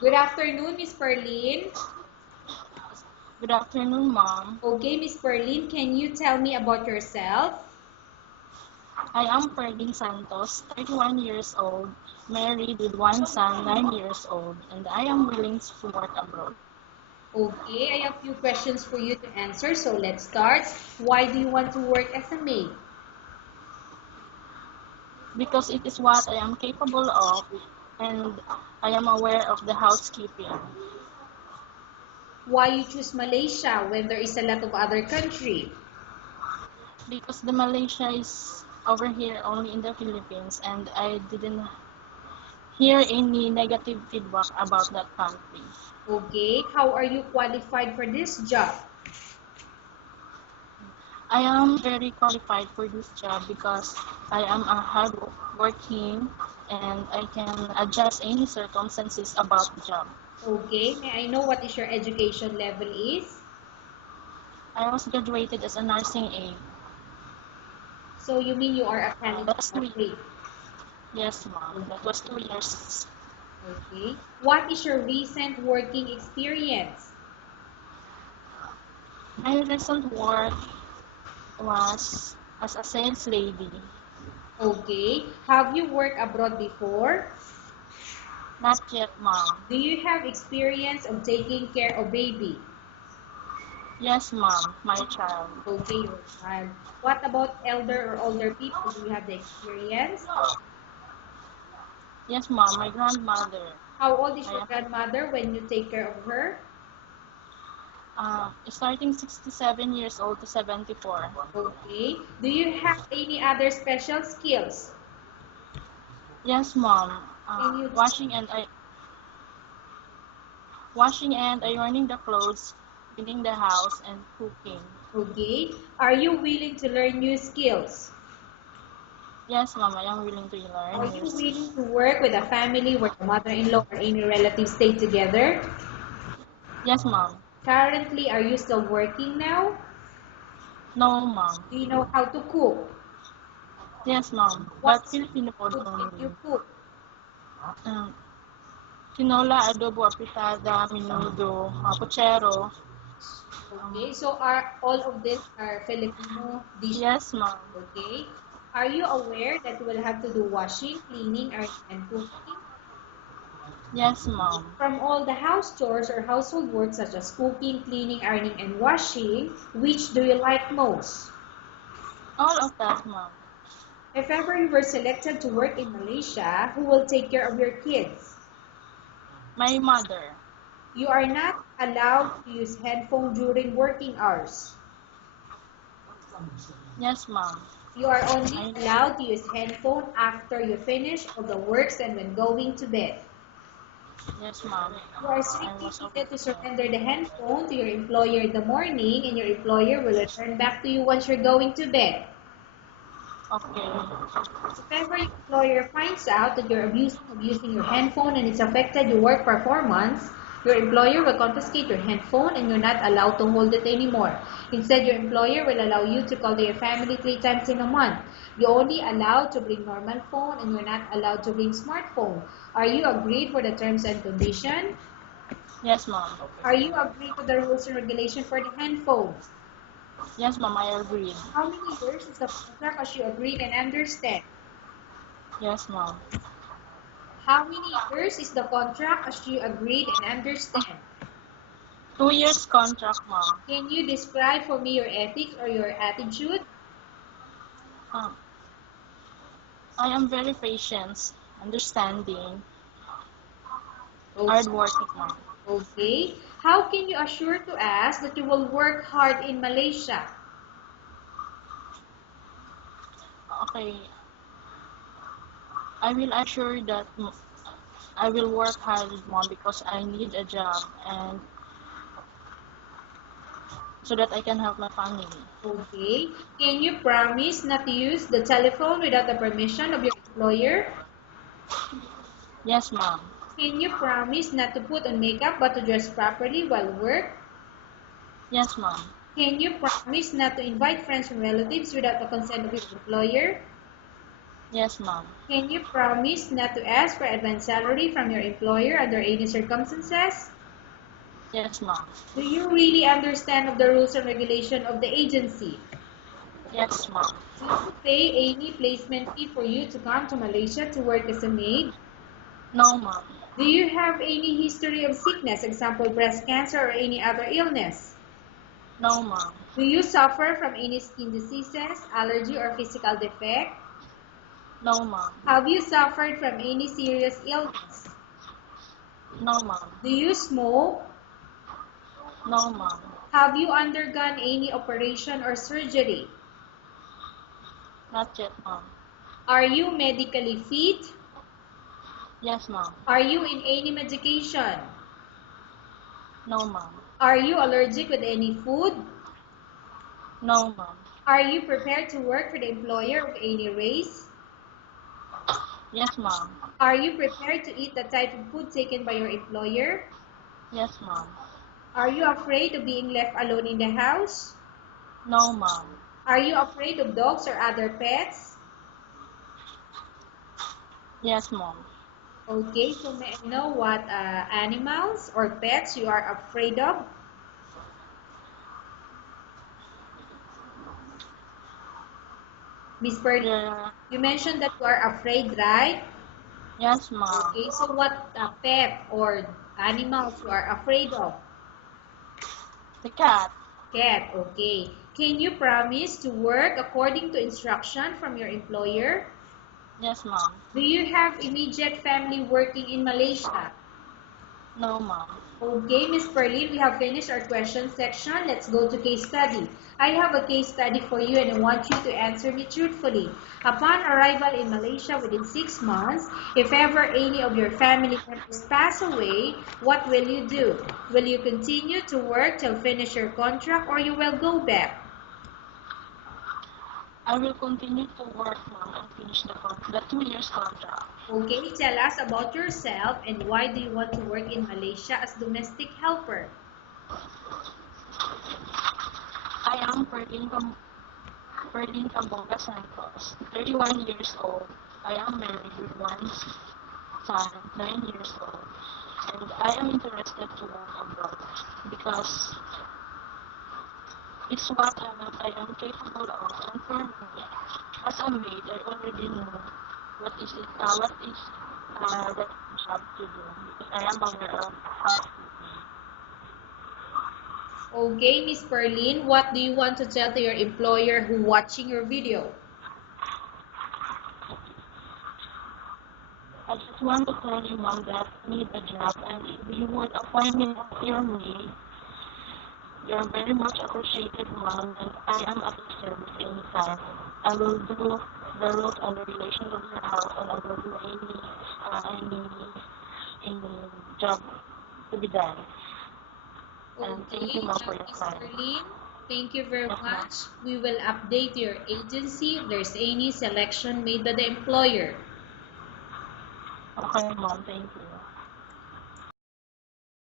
Good afternoon, Miss Perlin. Good afternoon, ma'am. Okay, Miss Perlin, can you tell me about yourself? I am Perlin Santos, 31 years old, married with one son, 9 years old, and I am willing to work abroad Okay, I have a few questions for you to answer, so let's start. Why do you want to work as a maid? because it is what I am capable of and I am aware of the housekeeping. Why you choose Malaysia when there is a lot of other country? Because the Malaysia is over here only in the Philippines and I didn't hear any negative feedback about that country. Okay, how are you qualified for this job? I am very qualified for this job because I am a hard working and I can adjust any circumstances about the job. Okay, may I know what is your education level is? I was graduated as a nursing aide. So you mean you are a Canada That's two, graduate? yes, ma'am. That was 2 years. Okay. What is your recent working experience? My recent work was as a sales lady. Okay. Have you worked abroad before? Not yet, ma'am. Do you have experience of taking care of baby? Yes, ma'am. My child. Okay, your child. What about elder or older people? Do you have the experience? Yes, ma'am. My grandmother. How old is I your am grandmother when you take care of her? starting 67 years old to 74. Okay. Do you have any other special skills? Yes, ma'am. Can you Washing and ironing the clothes, cleaning the house, and cooking. Okay. Are you willing to learn new skills? Yes, ma'am, I am willing to Are learn you new willing skills. to work with a family where the mother-in-law or any relatives stay together? Yes, ma'am. Currently, are you still working now? No, ma'am. Do you know how to cook? Yes, ma'am. What But Filipino food food can you only. cook? Um, Tinola, adobo, apitada, menudo, puchero. Okay, so are all of these are Filipino dishes? Yes, ma'am. Okay. Are you aware that you will have to do washing, cleaning, ironing, and cooking? Yes, ma'am. From all the house chores or household work such as cooking, cleaning, ironing, and washing, which do you like most? All of that, ma'am. If ever you were selected to work in Malaysia, who will take care of your kids? My mother. You are not allowed to use headphone during working hours. Yes, ma'am. You are only I, allowed to use headphone after you finish all the works and when going to bed. yes, ma'am. You are I strictly was needed to aware. surrender the handphone to your employer in the morning and your employer will return back to you once you're going to bed. Okay. If ever your employer finds out that you're abusing of using your handphone and it's affected your work performance, your employer will confiscate your handphone and you're not allowed to hold it anymore. Instead, your employer will allow you to call your family 3 times in a month. You're only allowed to bring normal phone and you're not allowed to bring smartphone. Are you agreed for the terms and condition? Yes, ma'am. Are you agreed to the rules and regulation for the handphone? Yes, ma'am, I agreed. How many years is the contract as you agreed and understand? Yes, ma'am. How many years is the contract as you agreed and understand? 2 years contract, ma'am. Can you describe for me your ethics or your attitude? Um, I am very patient, understanding, Okay. hardworking, ma'am. Okay. How can you assure to us that you will work hard in Malaysia? Okay, I will assure that I will work hard, mom, because I need a job and so that I can help my family. Okay. Can you promise not to use the telephone without the permission of your employer? Yes, ma'am. Can you promise not to put on makeup but to dress properly while work? Yes, ma'am. Can you promise not to invite friends and relatives without the consent of your employer? Yes, ma'am. Can you promise not to ask for advance salary from your employer under any circumstances? Yes, ma'am. Do you really understand of the rules and regulation of the agency? Yes, ma'am. Do you pay any placement fee for you to come to Malaysia to work as a maid? No, ma'am. Do you have any history of sickness, example breast cancer or any other illness? No, ma'am. Do you suffer from any skin diseases, allergy or physical defect? No, ma'am. Have you suffered from any serious illness? No, ma'am. Do you smoke? No, ma'am. Have you undergone any operation or surgery? Not yet, ma'am. Are you medically fit? Yes, ma'am. Are you in any medication? No, ma'am. Are you allergic with any food? No, ma'am. Are you prepared to work for the employer of any race? Yes, ma'am. Are you prepared to eat the type of food taken by your employer? Yes, ma'am. Are you afraid of being left alone in the house? No, ma'am. Are you afraid of dogs or other pets? Yes, ma'am. Okay, so may I know what animals or pets you are afraid of? Miss Pearl, Yeah. you mentioned that you are afraid, right? Yes, ma'am. Okay, so what pet or animals you are afraid of? The cat. Cat, okay. Can you promise to work according to instruction from your employer? Yes, ma'am. Do you have immediate family working in Malaysia? No, ma'am. Okay, Miss Perlin, we have finished our question section. Let's go to case study. I have a case study for you and I want you to answer me truthfully. Upon arrival in Malaysia within 6 months, if ever any of your family members pass away, what will you do? Will you continue to work till finish your contract or you will go back? I will continue to work, ma'am, and finish the 2 years contract. Okay, tell us about yourself and why do you want to work in Malaysia as domestic helper? I am Perlin Camboga Santos, 31 years old. I am married with one son, 9 years old, and I am interested to work abroad because it's what I am capable of, and for me, as a maid, I already know what is the job to do because I am aware of how. Okay, Miss Perlin, what do you want to tell to your employer who watching your video? I just want to tell you, mom, that I need a job, and if you would appoint me as your maid, you're very much appreciated, mom, and I am at your service anytime. I will do the rules and regulations of your house, and I will do any job to be done. And thank you, Okay, mom, for your Miss time. Perlin, thank you very Yes, ma'am. much. We will update your agency if there's any selection made by the employer. Okay, mom, thank you.